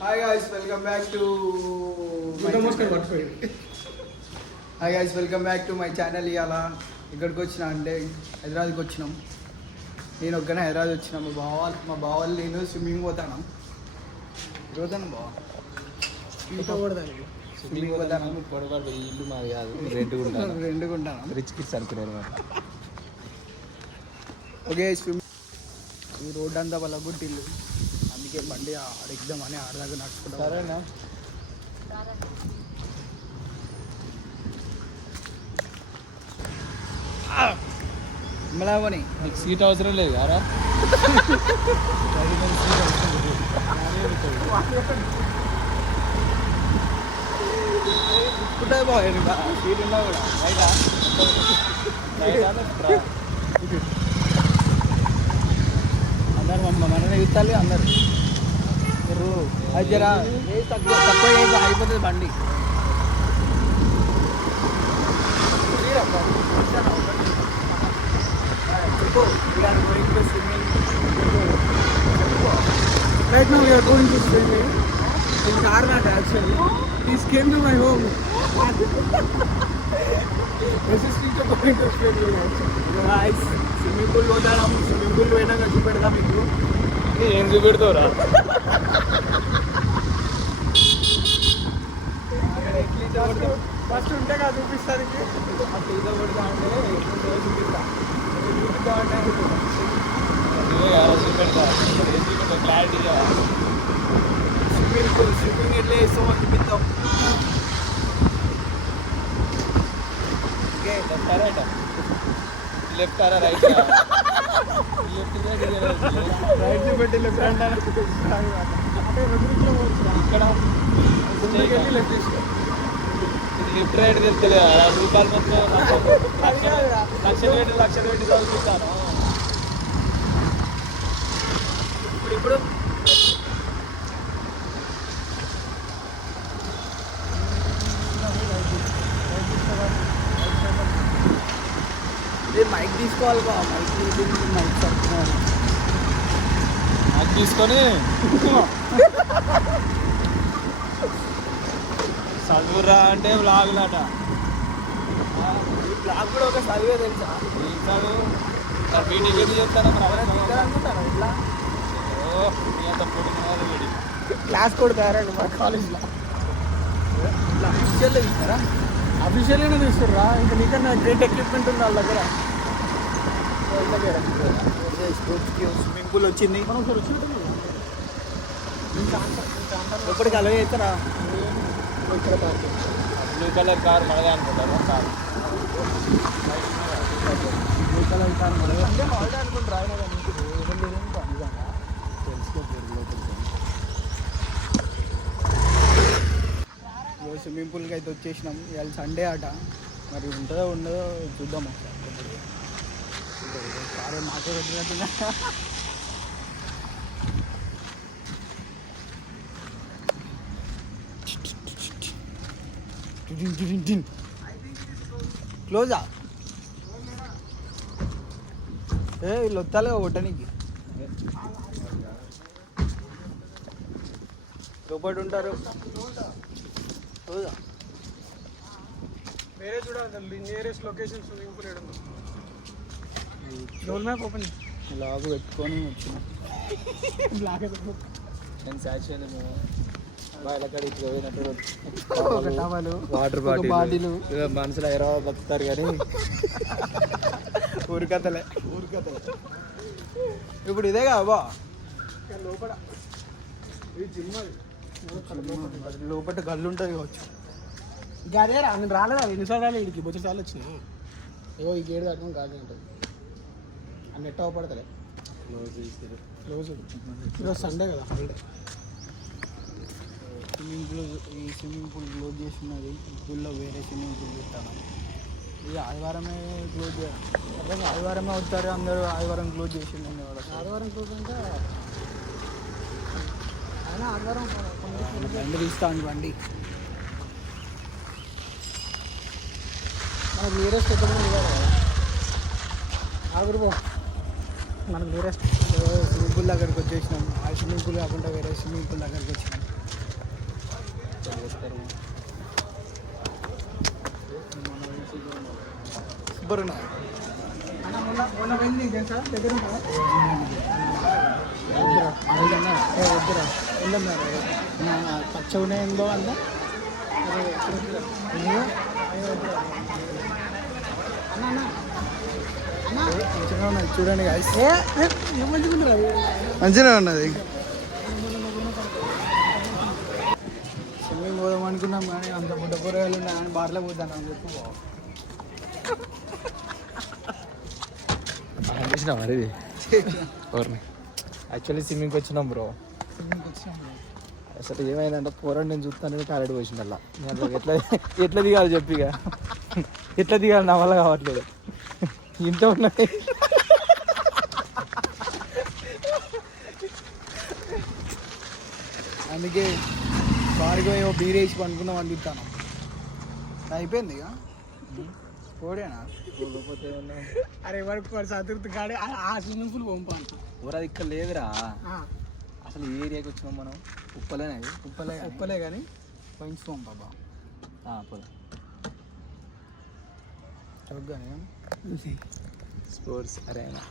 Hi guys welcome back to hi guys welcome back to my channel. ఇవాళ ఇక్కడికి వచ్చిన అంటే హైదరాబాద్కి వచ్చినాం. నేను ఒక్కనే హైదరాబాద్ వచ్చిన. మా బావాళ్ళు నేను స్విమ్మింగ్ పోతాను. పోతాను బావ స్విమ్మింగ్ పోతాను. ఇల్లు మాది కాదు, రెండుకుంటాను. రిచ్ కిడ్స్ అనుకున్నారు. ఓకే స్విమ్ ఈ రోడ్ అంతా వాళ్ళ గుట్టిల్లు, అందుకే బండి ఆడిద్దామని ఆడదాకా నడుచుకుంటా. సరేనా మళ్ళీ నీకు సీట్ అవసరం లేదు కారా? ఇప్పుడు బాగుంది సీట్ ఉన్నా కూడా అందరు మననే ఇస్తాలి. అందరు అది జరా తక్కువ అయిపోతుంది బండి. Right now we are going to swimming in Karnataka actually. Please came to my home. Resisting to going to swimming. Guys, swimming pool పోతాం. స్విమ్మింగ్ పూల్ పోయినాక చూపెడతా మీకు. ఏం చూపెడతావురా? ఫస్ట్ ఉంటే కదా చూపిస్తాను. అట్లా ఈత కొడతా అంటే చూపిస్తా. క్లారిటీగా స్విమ్మింగ్ ఎట్లా వేస్తామో చూపిస్తాం. ఓకే లెఫ్ట్ ఆరా రైట్? రైట్ చూపెట్టి లెఫ్ట్ అంటాను. ఇక్కడ లెఫ్ట్ తీసుకో. లెఫ్ట్ రైట్ తెలుస్తలే రూపాయలు మొత్తం లక్ష పెట్టి చదువుతాను. ఇప్పుడు మైక్ తీసుకోవాలి బా. మైక్ అది తీసుకొని చదువురా అంటే బ్లాగులాట. బ్లాగ్ కూడా ఒక చదివే తెలుసా? బీటెక్ చేస్తాను. ఇట్లా వీడి క్లాస్ కొడతారండి మా కాలేజ్లో. ఇట్లా అఫీషియల్గా తీస్తారా? అఫీషియల్గానే తీసుకుర్రా. ఇంకా నీకన్నా గ్రేట్ ఎక్విప్మెంట్ ఉంది వాళ్ళ దగ్గర. స్విమ్మింగ్ పూల్ వచ్చింది. ఎప్పటికి అలవే అవుతారా? బ్లూ కలర్ కార్ మనదే అనుకుంటారా? కార్ బ్లూ కలర్ కార్ మనదే అంటే మనదే అనుకుంటారా? ఆయన స్విమ్మింగ్ పూల్కి అయితే వచ్చేసినాం. ఇవాళ సండే ఆట, మరి ఉంటుందో ఉండదో చూద్దాం ఒకసారి. కారు మాకే పెట్టినట్టున్నా. క్లోజా వీళ్ళు వస్తాలే కొట్టనికి. లోపటి ఉంటారు. క్లోజా వేరే చూడాలి. నియరెస్ట్ లొకేషన్ స్విమ్మింగ్ పూల్ ఏడు గూగుల్ మ్యాప్ ఓపెన్ లాగ్ పెట్టుకొని వచ్చిన. బ్లాక్ నేను సాక్షి బయలకాడికి పోయినట్టు ఒక టవలు, వాటర్ బాటిల్ మనుషులు హైదరాబాద్ బతుకుతారు కానీ ఊరికథలే. ఇప్పుడు ఇదే కదా బా లోపల లోపల గల్లు ఉంటుంది కావచ్చు. గదేరా నేను రాలేదా? ఎన్నిసార్లు రాలేదు వీడికి? బొచ్చ సార్లు వచ్చినా. ఏవో ఈ గేడు దాకా గాలి ఉంటుంది. ఆ నెట్ అవపడతలే. క్లోజ్ ఈరోజు సండే కదా, హాలిడే. ఈ స్విమ్మింగ్ పూల్ క్లోజ్ చేస్తున్నది. పూల్లో వేరే స్విమ్మింగ్ పూల్ పెట్టాను. ఇది ఆదివారమే క్లోజ్ చేయాలి. ఆదివారమే వస్తారు అందరూ. ఆదివారం క్లోజ్ చేసిందండి. ఆదివారం క్లోజ్ అంటే అయినా ఆదివారం బండి తీస్తాను. బండి మనకు నియరెస్ట్ ఎక్కడ ఇవ్వాలి కదా. ఆగురు మనకు వేరే స్విమ్మింగ్ పూల్ దగ్గరికి వచ్చేసినాం. ఆ స్విమ్మింగ్ పూల్ కాకుండా వేరే స్విమ్మింగ్ పూల్ దగ్గరికి వచ్చినాం. సూపర్ ఉన్నాయి. మొన్న వెళ్ళి తెలుసా దగ్గర ఉంటావా? వద్దురా వెళ్ళమ్మా. పచ్చ ఉన్నాయందో అన్న మంచిగా ఉన్నది చూడండి guys. ఏమంటున్నారు మంచిగా ఉన్నది. స్విమ్మింగ్ పోదాం అనుకున్నాం కానీ అంత బుడ్డ కూరగాయలు ఉన్నాయని బార్లో పోతాను అని చెప్పి చూసినా మరి ఇది ఎవరిని యాక్చువల్లీ స్విమ్మింగ్కి వచ్చినాం బ్రో. స్విమ్మింగ్కి వచ్చినాం. అసలు ఏమైందంటే పోరాడు నేను చూస్తాను టాయిలెట్ పోసింది అలా. ఎట్లా ఎట్లా దిగాలి చెప్పి ఇక ఎట్లా దిగాలి నా వల్ల కావట్లేదు. ఇంట్లో ఉన్నాయి అందుకే బారిగా ఏవో బీరేసి పనుకున్నాం అనిపిస్తాను. అయిపోయింది ఇక పోడేనా. అరే వరకు చతుర్థి కాడే ఆ స్విమ్మింగ్ పూల్ పంపాను. ఊరది ఇక్కడ లేదురా. అసలు ఏ ఏరియాకి వచ్చినాం మనం? ఉప్పలేనా ఇది? ఉప్పలే కానీ పోయించుకోం బాబా. పోదా చౌకగానే స్పోర్ట్స్ అరేనా.